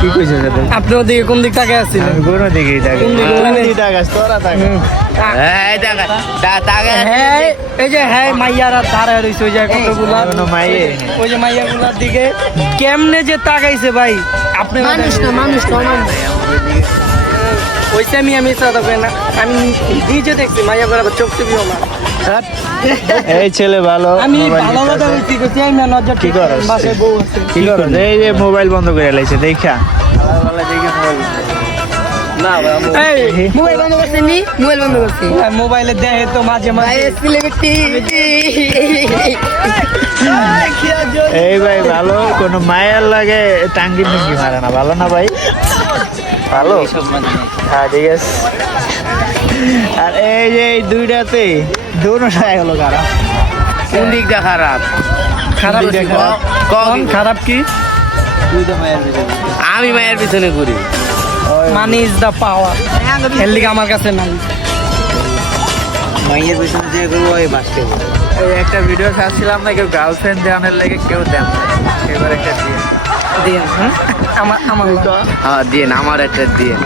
কি কইছো আপনি ওদিকে কোন দিক তাকায় আছেন? আমি কোনো দিকেই তাকাই। কোন দিকে? কোন দিকে তাকাস? তোরা তাকাস। হ্যাঁ এই যে হ্যাঁ মাইয়ারা দাঁড়ায় রইছে ওই যে কতগুলা কোনো মাইয়ে। ওই যে মাইয়াগুলার দিকে কেমনে যে তাকাইছে ভাই আপনি মানুষ না মানুষ নরম ওইটা আমি সাথে না আমি নিজে দেখছি মাইয়া করে চোখ টিভিও না এই ছেলে ভালো। আমি মোবাইল ভালো কথা নিতেছে। বলছি কইছি আমি না নজর কি করস? বাসায় বউ আছে কি করো? এই যে মোবাইল বন্ধ করে লাইছে দেখা। না এই মোবাইল বন্ধ করছি নি মোবাইল বন্ধ করছি মোবাইলে দেখে তো মাঝে ভাই মাঝে সেলিব্রিটি এই ভাই ভালো, কোনো মায়ের লাগে টাঙ্গি টুঙ্গি মারে না, ভালো না ভাই? ভালো, হ্যাঁ ঠিক আছে। আর এই যে এই দুইটাতে দুটোটাই হলো খারাপ। কোন দিকটা খারাপ? খারাপ দিকটা আছে। খারাপ। কোন খারাপ কি আমি মায়ের পিছনে ঘুরি। মানি ইজ দা পাওয়ার এর লিগে আমার কাছে নাই মাইয়ের পিছনে যে করবো ওই বাঁচতে এই একটা ভিডিও ছাড়ছিলাম না, কেউ গার্লফ্রেন্ড দেওয়ানোর লেগে কেউ দেন না। এবার একটা দিয়ে দিয়ে আমার আমার হ্যাঁ দিয়ে আমার একটা দিয়ে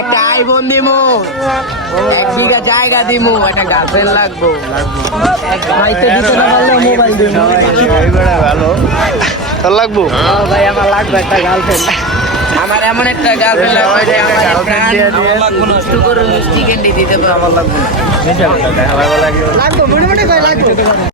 একটা আইফোন দিমু, 1 বিঘা জায়গা দিমু, একটা গার্লফ্রেন্ড লাগবো। ভাইতে দিতে না পারলে মোবাইল দিন এইবারে ভালো তোর লাগবো। ভাই আমার লাগবে একটা গার্লফ্রেন্ড আমার এমন একটা গার্লফ্রেন্ড লাগবে যে আমার গার্লফ্রেন্ড দিয়ে দিয়ে মিষ্টি করে মিষ্টি ক্যান্ডি দিতে পারবো। মিশা কথা দেখা ভালো লাগে। লাগবে মোটামুটি কয় লাগবে